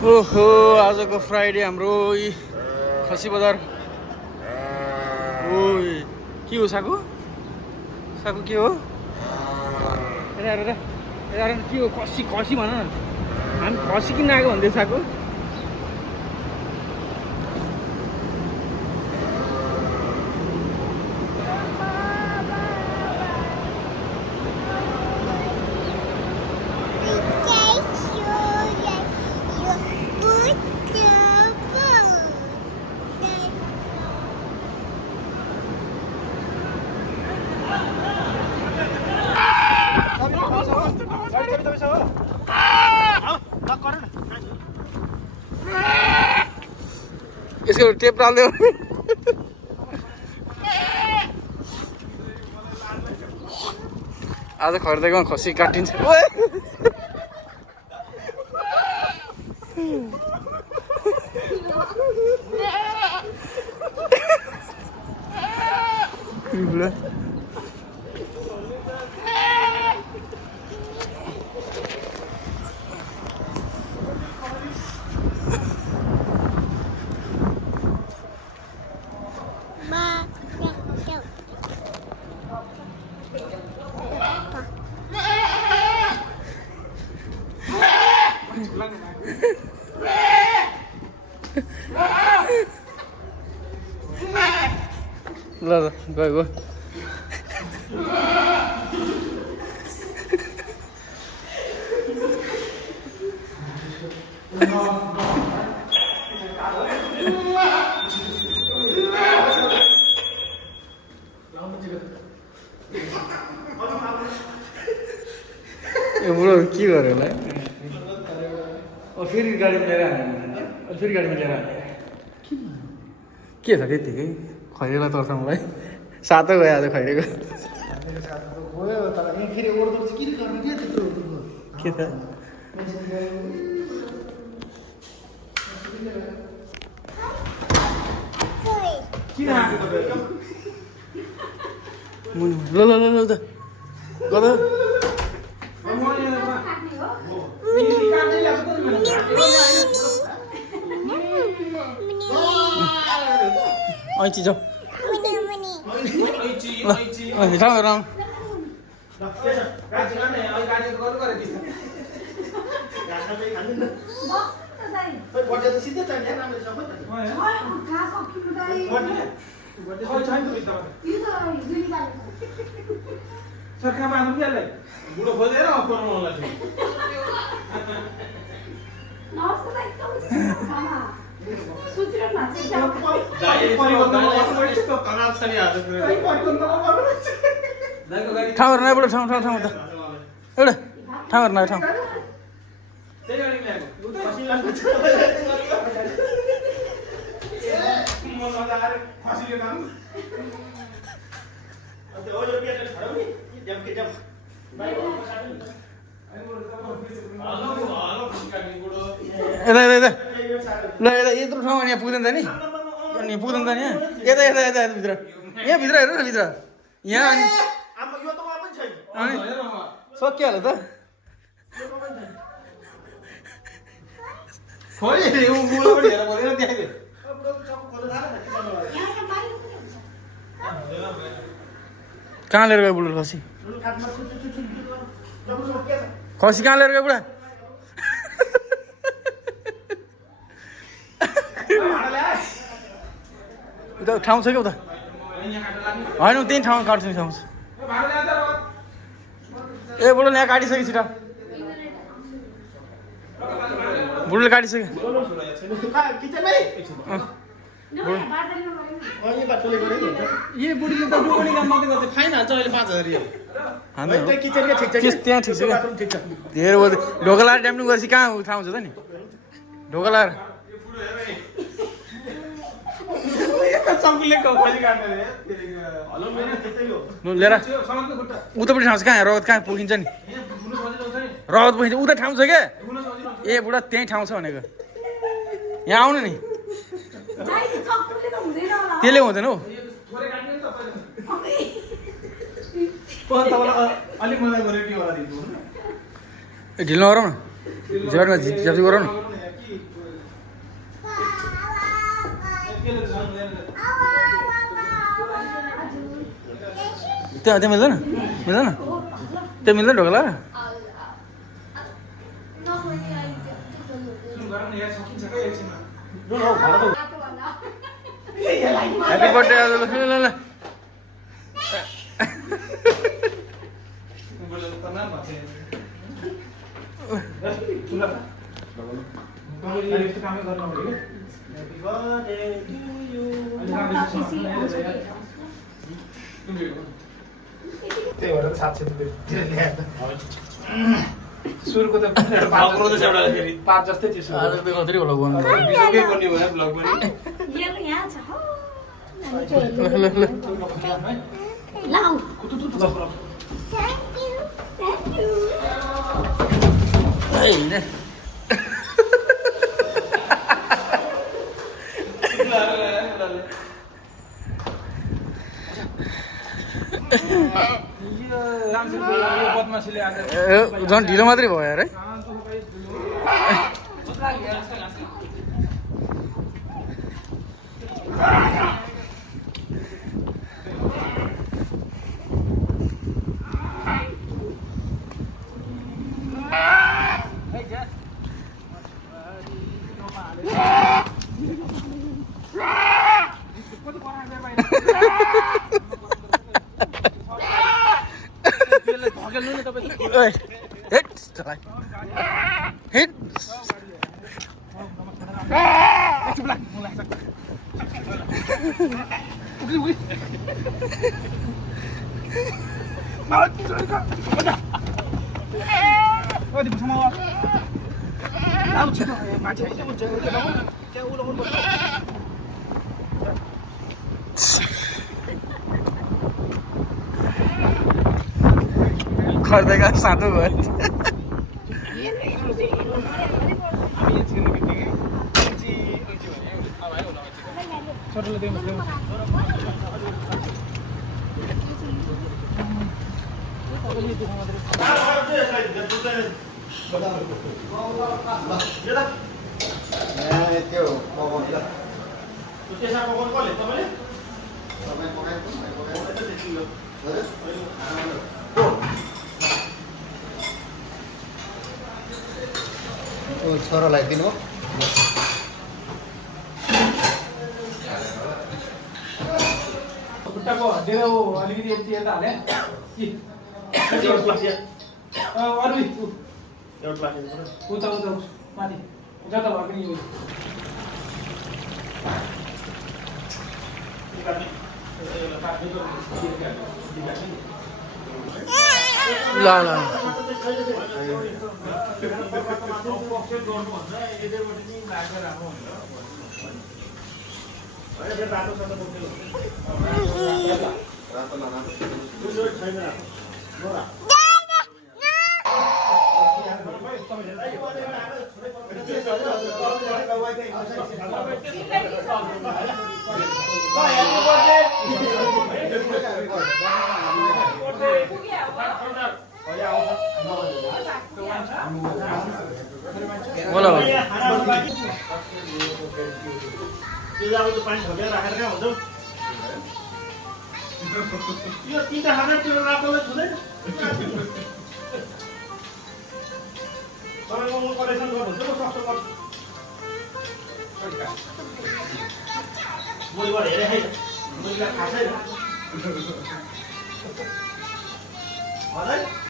ओहो आजको फ्राइडे हाम्रो खसी बजार ओ के हो साको साको के हो के हो खसी खसी भन न हामी खसी किन आएको भन्दै साको यसको टेप डाल्दै आज खरिदेको खसी काटिन्छ ल गयो बुढो के गर्यो होला फेरि गाडीमा लिएर आयो फेरि गाडीमा लिएर आयो के छ त्यतिकै खैरेलाई तर्साउनुलाई सातो गयो आज खैरेको के त ल ल ल ल त गदा ऐची जाऊ ठाउँ राम बुढो खोजेर ठाउँ हेर्न बुढो ठाउँ ठाउँ ठाउँ त एउटा ठाउँ हेर्न ठाउँ यता यता यता ल यता यत्रो ठाउँमा यहाँ पुग्दैन त नि अनि पुग्दैन त नि यता यता यता भित्र यहाँ भित्र हेर्नु न भित्र यहाँ अनि सकिहाल्यो त कहाँ लिएर गयो बुढो खसी खसी कहाँ लिएर गयो बुढा उता ठाउँ छ क्या उता होइन त्यही ठाउँमा काट्छु नि ठाउँ ए बुढो यहाँ काटिसक्यो छिटो बुढोले काटिसक्यो त्यहाँ ठिक छ क्या धेरै ढोका लाएर ड्याम्नु गरेपछि कहाँ ठाउँ छ त नि ढोका लाएर लिएर उतापट्टि ठाउँ छ कहाँ रगत कहाँ पुगिन्छ नि रगत पुगिन्छ उता ठाउँ छ क्या ए बुढा त्यहीँ ठाउँ छ भनेको यहाँ आउनु नि त्यसले हुँदैन हौ ढिलो नगरौँ न झ्यापी गरौँ न त्यो त्यो मिल्दैन मिल्दैन त्यो मिल्दैन ढोका ह्याप्पी बर्थडे आज ल ल ल त्यही भएर 700 रुपियाँ सुरुको त 5 जस्तै थियो आज त कति होला गर्नु बिजोकै गर्ने भयो ब्लग पनि ल ल Lao. Hey, ne. झन् ढिलो मात्रै भयो यार है Hit. खर्देगा सातो भयो छोरालाई दिनु खुट्टाको हड्डीले अलिकति यति यता हाले उता उता माथि जता भए पनि ल ल बोला पानी छोपेर राखेर कहाँ हुन्छ यो तिनवटा खाना त्यो राख्नलाई छुँदैन तपाईँको म कलेक्सन गर्नुहुन्छ म सक्छु गर्छु भोलिबाट हेरेँ है मैले थाहा छैन हजुर